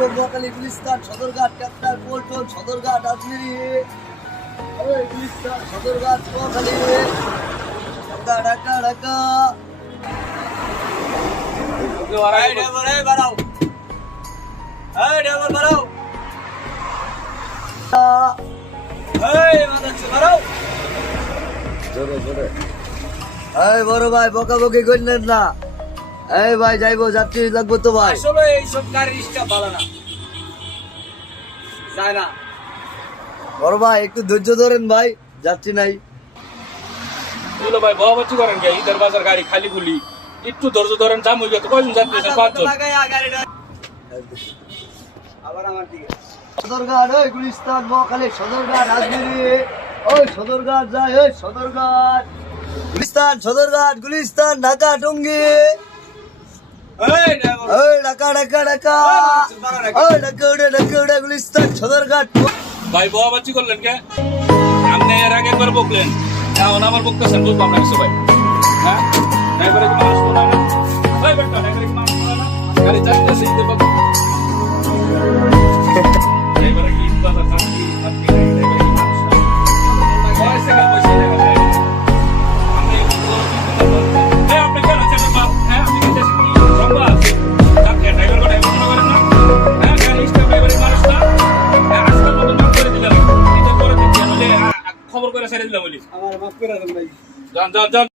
নোয়াখালী গুলিস্তান সদরঘাট ক্যাপ্টার পল্টন সদরঘাট আজমিরি গুলিস্তান সদরঘাট নোয়াখালী ঢাকা ঢাকা ঢাকা বাড়াও বাড়াও বড় ভাই বকাবকি করলেন না। এই ভাই যাইবো, যাত্রী লাগবো তো ভাই। আসলে এইসব গাড়ির স্টাফ ভালো না, যায় না। বড় ভাই একটু ধৈর্য ধরেন ভাই, যাত্রী নাই। বুঝলো ভাই, বহাবচ্চি করেন কে? ঈদের বাজার গাড়ি খালি গুলি, একটু ধৈর্য ধরেন। জাম হয়ে গেছে, কয়জন যাত্রী আছে? 5 জন। আবার আমার দিকে সদরঘাট ওই গুলিস্তান নোয়াখালী সদরঘাট আজমিরি ওই সদরঘাট যায় ওই সদরঘাট গুলিস্তান সদরঘাট গুলিস্তান ঢাকা টঙ্গী ওই ঢাকা ঢাকা ঢাকা ওই ঢাকা উড়ে গুলিস্তান সদরঘাট। ভাই বহাবচ্চি করলেন কে? আপনি এর আগে একবার বকলেন, এখন আবার বকতেছেন, বুঝলাম না কিছু ভাই। হ্যাঁ, ড্রাইভারে কি মানুষ মনে হয় না? ভাই বেটা, ড্রাইভারে কি মানুষ মনে হয় না? গাড়ি চালাতেছে ঈদের বাজার। ড্রাইভারে কি ঈদ বাজার চালাচ্ছি, ড্রাইভারে কি মানুষ না? পয়সা কেন, পয়সা দেবে না। আপনি আপনি কেন চেপে পান? হ্যাঁ, আপনি কি দেশে কি সংবাদ? ড্রাইভার করে এমন মনে করেন না? হ্যাঁ, গাড়ি স্টাফ ড্রাইভারে মানুষ না? হ্যাঁ, আজকাল মতো নাম করে দিলাম, ঈদের পরে দিচ্ছি, নইলে খবর করে ছেড়ে দিলাম বলি। আমার মাফ করে দেন ভাই। যান যান যান।